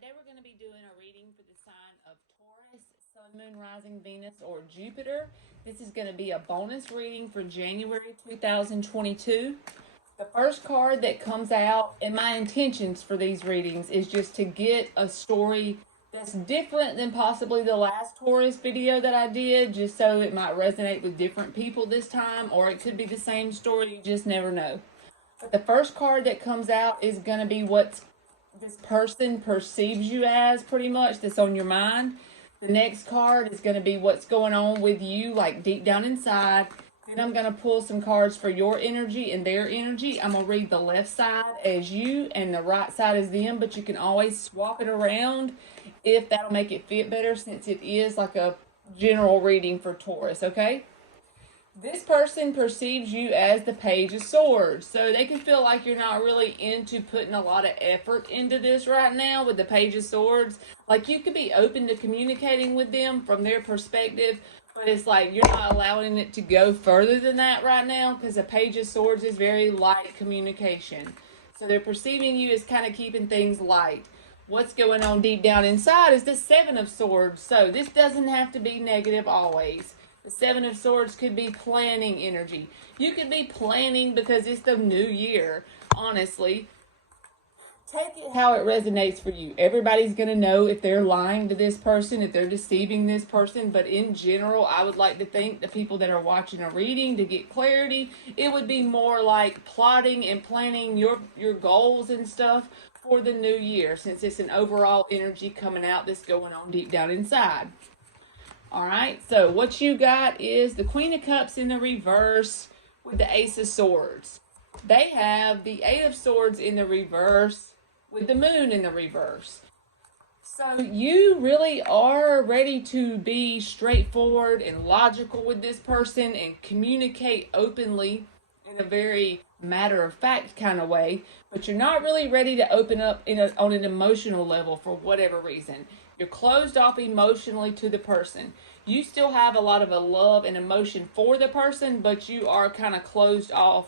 Today we're going to be doing a reading for the sign of Taurus, Sun, Moon, Rising, Venus, or Jupiter. This is going to be a bonus reading for January 2022. The first card that comes out, and my intentions for these readings is just to get a story that's different than possibly the last Taurus video that I did, just so it might resonate with different people this time, or it could be the same story, you just never know. But the first card that comes out is going to be what this person perceives you as, pretty much, that's on your mind. The next card is going to be what's going on with you, like deep down inside. Then I'm going to pull some cards for your energy and their energy. I'm going to read the left side as you and the right side as them, but you can always swap it around if that'll make it fit better, since it is like a general reading for Taurus, okay? This person perceives you as the Page of Swords, so they can feel like you're not really into putting a lot of effort into this right now with the Page of Swords. Like, you could be open to communicating with them from their perspective, but it's like you're not allowing it to go further than that right now, because the Page of Swords is very light communication. So they're perceiving you as kind of keeping things light. What's going on deep down inside is the Seven of Swords, so this doesn't have to be negative always. The Seven of Swords could be planning energy. You could be planning because it's the new year, honestly. Take it how it resonates for you. Everybody's going to know if they're lying to this person, if they're deceiving this person. But in general, I would like to think the people that are watching a reading to get clarity, it would be more like plotting and planning your goals and stuff for the new year, since it's an overall energy coming out that's going on deep down inside. Alright, so what you got is the Queen of Cups in the reverse with the Ace of Swords. They have the Eight of Swords in the reverse with the Moon in the reverse. So you really are ready to be straightforward and logical with this person and communicate openly in a very matter-of-fact kind of way, but you're not really ready to open up on an emotional level for whatever reason. You're closed off emotionally to the person. You still have a lot of a love and emotion for the person, but you are kind of closed off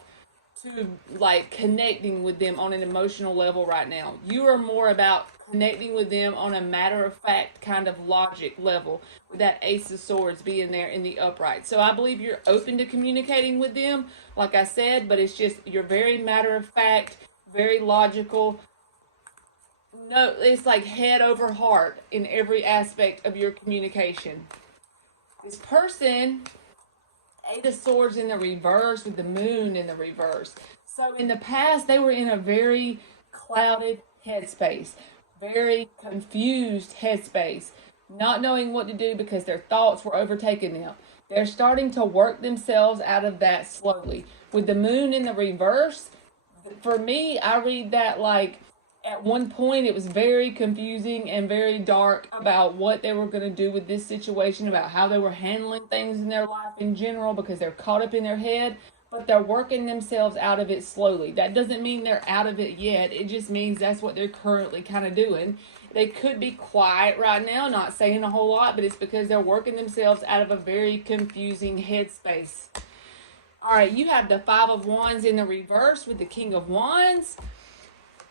to like connecting with them on an emotional level right now. You are more about connecting with them on a matter-of-fact kind of logic level, with that Ace of Swords being there in the upright. So I believe you're open to communicating with them, like I said, but it's just you're very matter-of-fact, very logical. No, it's like head over heart in every aspect of your communication. This person, Eight of Swords in the reverse with the Moon in the reverse. So in the past, they were in a very clouded headspace, very confused headspace, not knowing what to do because their thoughts were overtaking them. They're starting to work themselves out of that slowly. With the Moon in the reverse, for me, I read that like at one point it was very confusing and very dark about what they were going to do with this situation, about how they were handling things in their life in general, because they're caught up in their head, but they're working themselves out of it slowly. That doesn't mean they're out of it yet. It just means that's what they're currently kind of doing. They could be quiet right now, not saying a whole lot, but it's because they're working themselves out of a very confusing headspace. All right, you have the Five of Wands in the reverse with the King of Wands.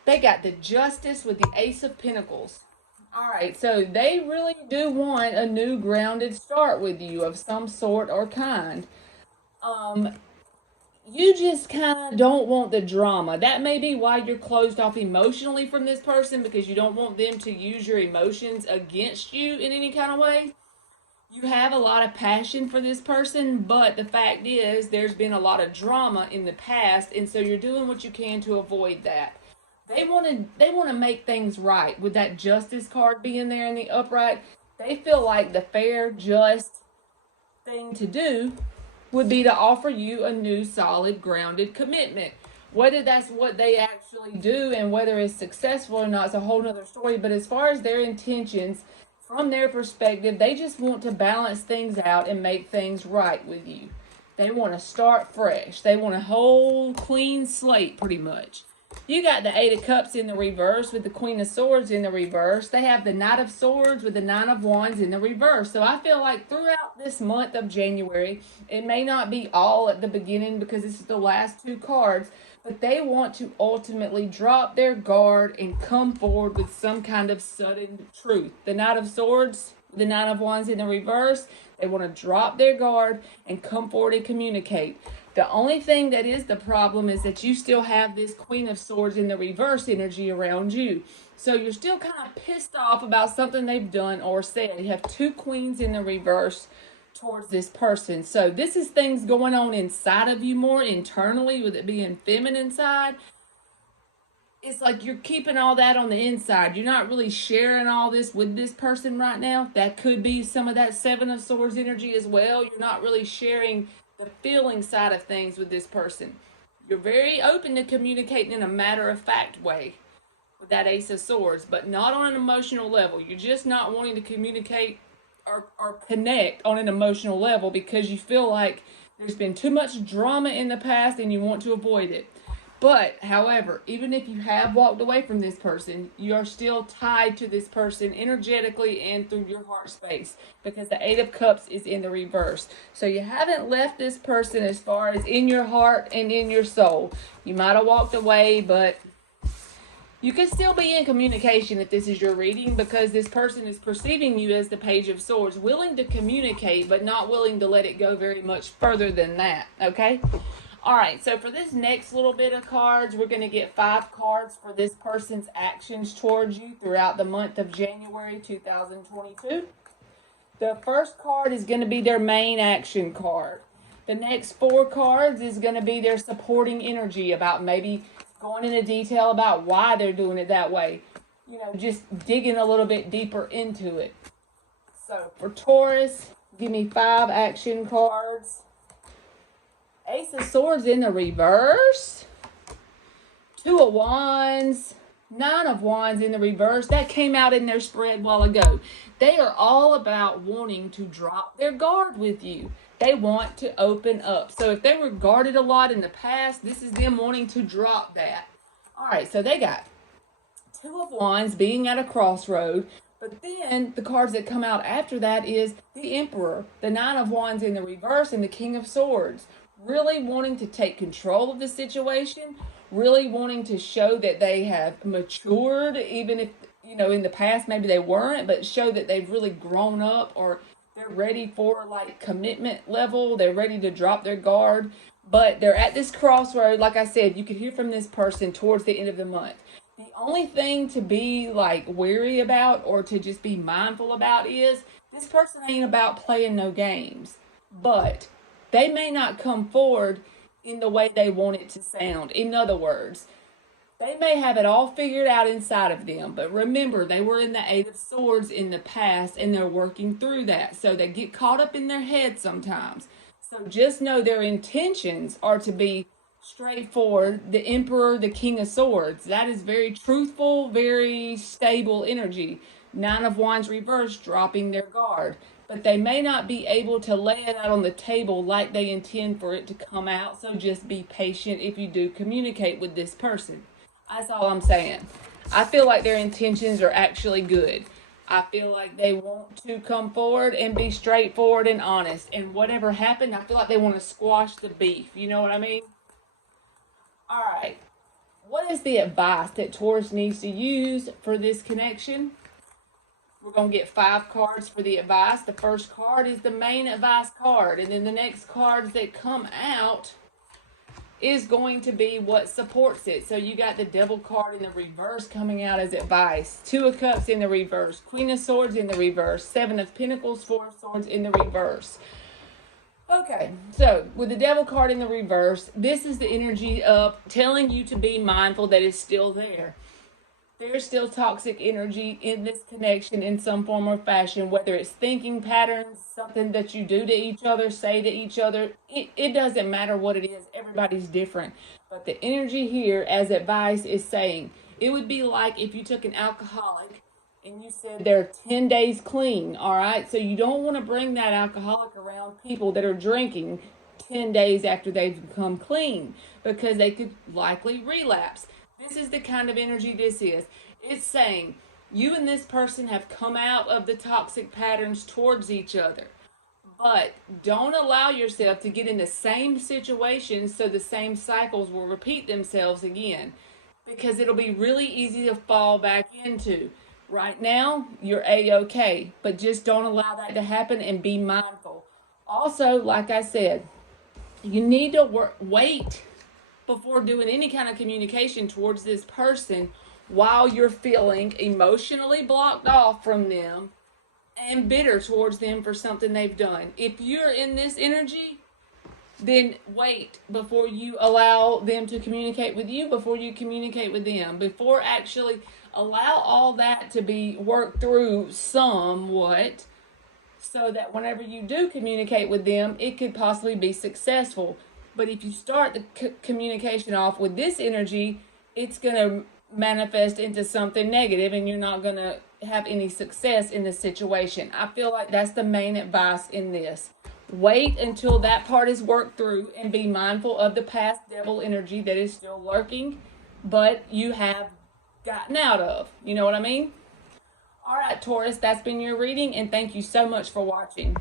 They got the Justice with the Ace of Pentacles. All right, so they really do want a new grounded start with you of some sort or kind. You just kind of don't want the drama. That may be why you're closed off emotionally from this person, because you don't want them to use your emotions against you in any kind of way. You have a lot of passion for this person, but the fact is there's been a lot of drama in the past, and so you're doing what you can to avoid that. They want to make things right with that Justice card being there in the upright. They feel like the fair, just thing to do would be to offer you a new, solid, grounded commitment. Whether that's what they actually do and whether it's successful or not is a whole nother story. But as far as their intentions, from their perspective, they just want to balance things out and make things right with you. They want to start fresh. They want a whole clean slate, pretty much. You got the Eight of Cups in the reverse with the Queen of Swords in the reverse. They have the Knight of Swords with the Nine of Wands in the reverse. So I feel like throughout this month of January, it may not be all at the beginning because this is the last two cards, but they want to ultimately drop their guard and come forward with some kind of sudden truth. The Knight of Swords, the Nine of Wands in the reverse, they want to drop their guard and come forward and communicate. The only thing that is the problem is that you still have this Queen of Swords in the reverse energy around you. So you're still kind of pissed off about something they've done or said. You have two queens in the reverse towards this person. So this is things going on inside of you more internally, with it being feminine side. It's like you're keeping all that on the inside. You're not really sharing all this with this person right now. That could be some of that Seven of Swords energy as well. You're not really sharing the feeling side of things with this person. You're very open to communicating in a matter-of-fact way with that Ace of Swords, but not on an emotional level. You're just not wanting to communicate or connect on an emotional level because you feel like there's been too much drama in the past and you want to avoid it. But, however, even if you have walked away from this person, you are still tied to this person energetically and through your heart space, because the Eight of Cups is in the reverse. So you haven't left this person as far as in your heart and in your soul. You might have walked away, but you can still be in communication if this is your reading, because this person is perceiving you as the Page of Swords, willing to communicate, but not willing to let it go very much further than that, okay? All right, so for this next little bit of cards, we're going to get 5 cards for this person's actions towards you throughout the month of January 2022. The first card is going to be their main action card. The next 4 cards is going to be their supporting energy, about maybe going into detail about why they're doing it that way. You know, just digging a little bit deeper into it. So for Taurus, give me 5 action cards. Ace of Swords in the reverse. 2 of Wands. 9 of Wands in the reverse. That came out in their spread a while ago. They are all about wanting to drop their guard with you. They want to open up. So if they were guarded a lot in the past, this is them wanting to drop that. All right, so they got 2 of Wands being at a crossroad. But then the cards that come out after that is the Emperor, the 9 of Wands in the reverse, and the King of Swords. Really wanting to take control of the situation, really wanting to show that they have matured, even if, you know, in the past maybe they weren't, but show that they've really grown up, or they're ready for like commitment level. They're ready to drop their guard, but they're at this crossroad. Like I said, you could hear from this person towards the end of the month. The only thing to be like wary about, or to just be mindful about, is this person ain't about playing no games, but they may not come forward in the way they want it to sound. In other words, they may have it all figured out inside of them, but remember, they were in the Eight of Swords in the past, and they're working through that. So they get caught up in their head sometimes. So just know their intentions are to be straightforward. The Emperor, the King of Swords, that is very truthful, very stable energy. 9 of Wands reverse, dropping their guard. But they may not be able to lay it out on the table like they intend for it to come out. So just be patient if you do communicate with this person. That's all I'm saying. I feel like their intentions are actually good. I feel like they want to come forward and be straightforward and honest. And whatever happened, I feel like they want to squash the beef. You know what I mean? All right. What is the advice that Taurus needs to use for this connection? We're going to get 5 cards for the advice. The first card is the main advice card. And then the next cards that come out is going to be what supports it. So you got the Devil card in the reverse coming out as advice. 2 of Cups in the reverse. Queen of Swords in the reverse. 7 of Pentacles, 4 of Swords in the reverse. Okay, so with the Devil card in the reverse, this is the energy of telling you to be mindful that it's still there. There's still toxic energy in this connection in some form or fashion, whether it's thinking patterns, something that you do to each other, say to each other. It doesn't matter what it is. Everybody's different. But the energy here as advice is saying, it would be like if you took an alcoholic and you said they're 10 days clean, all right? So you don't want to bring that alcoholic around people that are drinking 10 days after they've become clean, because they could likely relapse. This is the kind of energy this is. It's saying you and this person have come out of the toxic patterns towards each other, But don't allow yourself to get in the same situation so the same cycles will repeat themselves again, because it'll be really easy to fall back into. Right now, you're A-OK, but just don't allow that to happen and be mindful. Also, like I said, you need to wait before doing any kind of communication towards this person while you're feeling emotionally blocked off from them and bitter towards them for something they've done. If you're in this energy, then wait before you allow them to communicate with you, before you communicate with them, before actually allow all that to be worked through somewhat, so that whenever you do communicate with them, it could possibly be successful. But if you start the communication off with this energy, it's going to manifest into something negative and you're not going to have any success in the situation. I feel like that's the main advice in this. Wait until that part is worked through and be mindful of the past devil energy that is still lurking, but you have gotten out of. You know what I mean? All right, Taurus, that's been your reading, and thank you so much for watching.